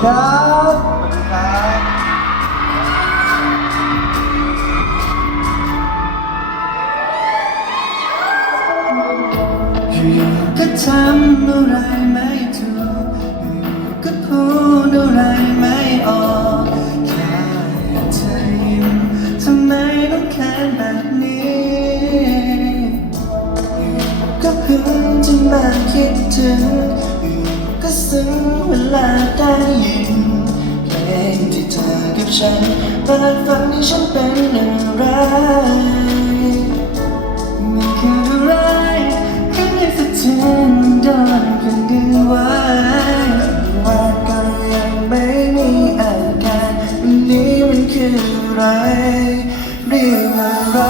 ครับสวัสดีครับอยู่ก็ทำอะไรไม่ถูกอยู่ก็พูดอะไรไม่ออกแค่เธอยิ้มทำไมต้องแค้นแบบนี้อยาก็เพิ่งจะมาคิดถึงึงเวลาได้ยินเพลงที่เธอกับฉันเปิดฟังให้ฉันเป็นอะไรไม่เคยดูร้ายแค่ในสะเทือนโดนแผ่นดินไหวว่าก็ยังไม่มีอาการนี้มันคืออะไรเรียกว่ารักได้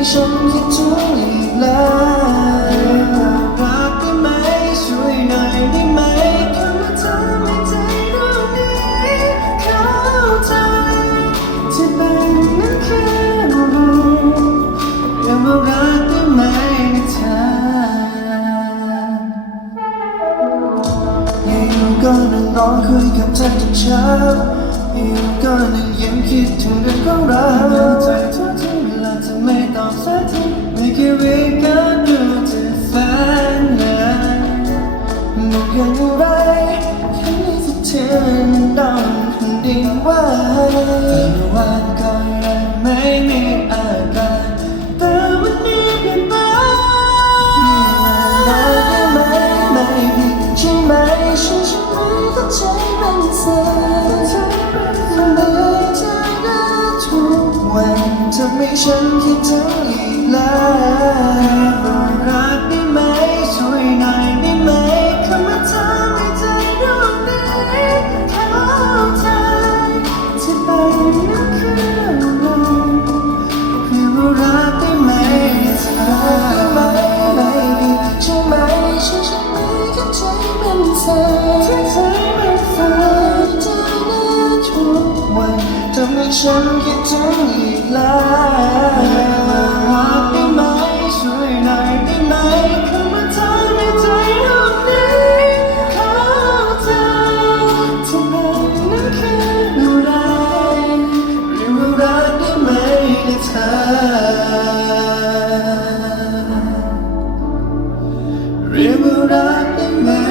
ทำให้ฉันคิดถึงอีกแล้วรักได้ไหมช่วยหน่อยได้ไหมคำว่าเธอไม่ใจดวงนี้เข้าใจที่เป็นนั้นแค่รู้เรียกว่ารักได้ไหมนะเธออยู่ก็นั่งรอคุยกับเธอจนเช้า แผ่นดินไหวแต่วันก็ยังไม่มีอาการแต่วันนี้เปลี่ยนไปได้ไหมไม่ผิดใช่ไหมฉันฉันไม่เข้าใจมันเสียเมื่อเธอหน้ทุกวันทำให้ฉันคิดถึงอีกแล้ว ฉันคิดถึงอีกแล้วรักได้ไหมช่วยหน่อยได้ไหมคำว่าเธอในใจดวงนี้เข้าใจที่เป็นนั้นคืออะไรเรียกว่ารักได้ไหมเธอเรียกว่ารักได้ไหม